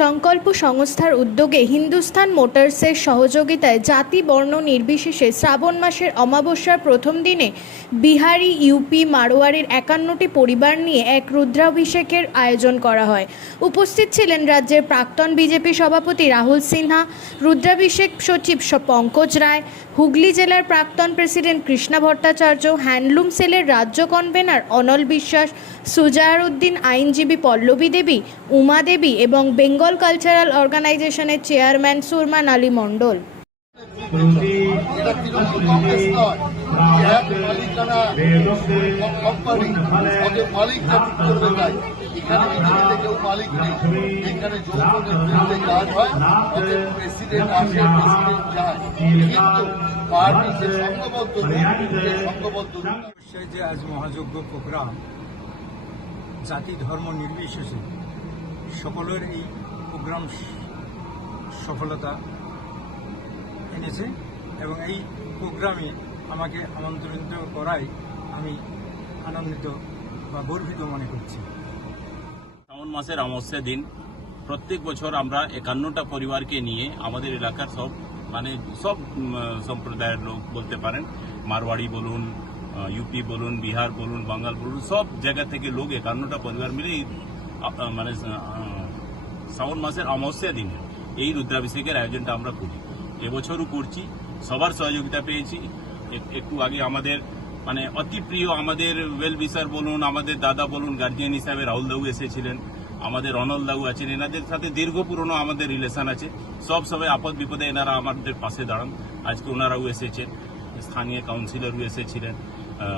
সংকল্প সংস্থার উদ্যোগে হিন্দুস্তান মোটরসের সহযোগিতায় জাতি বর্ণ নির্বিশেষে শ্রাবণ মাসের অমাবস্যার প্রথম দিনে বিহারি, ইউপি, মারোয়ারির একান্নটি পরিবার নিয়ে এক রুদ্রাভিষেকের আয়োজন করা হয়। উপস্থিত ছিলেন রাজ্যের প্রাক্তন বিজেপি সভাপতি রাহুল সিনহা, রুদ্রাভিষেক সচিব পঙ্কজ রায়, হুগলি জেলার প্রাক্তন প্রেসিডেন্ট কৃষ্ণা ভট্টাচার্য, হ্যান্ডলুম সেলের রাজ্য কনভেনার অনল বিশ্বাস সুজায়ার উদ্দিন আইনজীবী পল্লবী দেবী, উমা দেবী এবং বেঙ্গল কালচারাল অর্গানাইজেশনের চেয়ারম্যান সুরমান আলী অবশ্যই যে আজ মহাযজ্ঞ প্রোগ্রাম, জাতি ধর্ম নির্বিশেষে সকলের এই প্রোগ্রাম সফলতা এনেছে এবং এই প্রোগ্রামে আমাকে আমন্ত্রিত করায় আমি আনন্দিত বা গর্বিত মনে করছি। শ্রাবণ মাসের অমাবস্যা দিন প্রত্যেক বছর আমরা একান্নটা পরিবারকে নিয়ে আমাদের এলাকার সব মানে সব সম্প্রদায়ের লোক বলতে পারেন, মারওয়াড়ি বলুন ইউপি বলুন, বিহার বলুন, বাঙ্গাল বলুন, সব জায়গা থেকে লোক একান্নটা পরিবার মিলে মানে শ্রাবণ মাসের অমাবস্যা দিনে এই রুদ্রাভিষেকের আয়োজনটা আমরা করি। এবছরও করছি, সবার সহযোগিতা পেয়েছি। এক- একটু আগে আমাদের মানে অতি প্রিয় আমাদের ওয়েল বিসার বলুন, আমাদের দাদা বলুন গার্জিয়ান হিসাবে রাহুল দাউ এসেছিলেন, আমাদের অনল দাউ আছেন, এনাদের সাথে দীর্ঘ পুরনো আমাদের রিলেশন আছে। সব সময় আপদ বিপদে এনারা আমাদের পাশে দাঁড়ান। আজকে ওনারাও এসেছেন, স্থানীয় কাউন্সিলরও এসেছিলেন।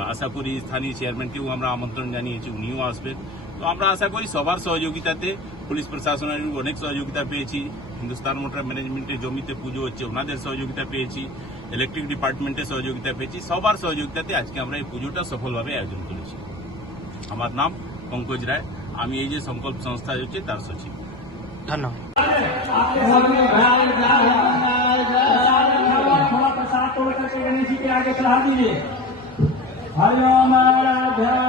আশা করি স্থানীয় চেয়ারম্যানকেও আমরা আমন্ত্রণ জানিয়েছি, উনিও আসবেন। তো আমরা আশা করি সবার সহযোগিতাতে পুলিশ প্রশাসনের অনেক সহযোগিতা পেয়েছি হিন্দুস্তান মোটর ম্যানেজমেন্টের জমিতে পুজো হচ্ছে ওনাদের সহযোগিতা পেয়েছি ইলেকট্রিক ডিপার্টমেন্টের সহযোগিতা পেয়েছি সবার সহযোগিতাতে আজকে আমরা এই পুজোটা সফলভাবে আয়োজন করেছি আমার নাম পঙ্কজ রায় আমি এই যে সংকল্প সংস্থা হচ্ছে তার সচিব थोड़ा प्रसाद तोड़ करके गणेश जी के आगे चढ़ा दीजिए हरिओम से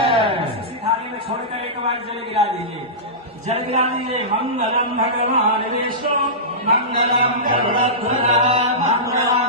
छोड़कर एक बार जल गिरा दीजिए। जल गिरा दीजिए मंगलम भगवान विष्णु मंगलम मंगलम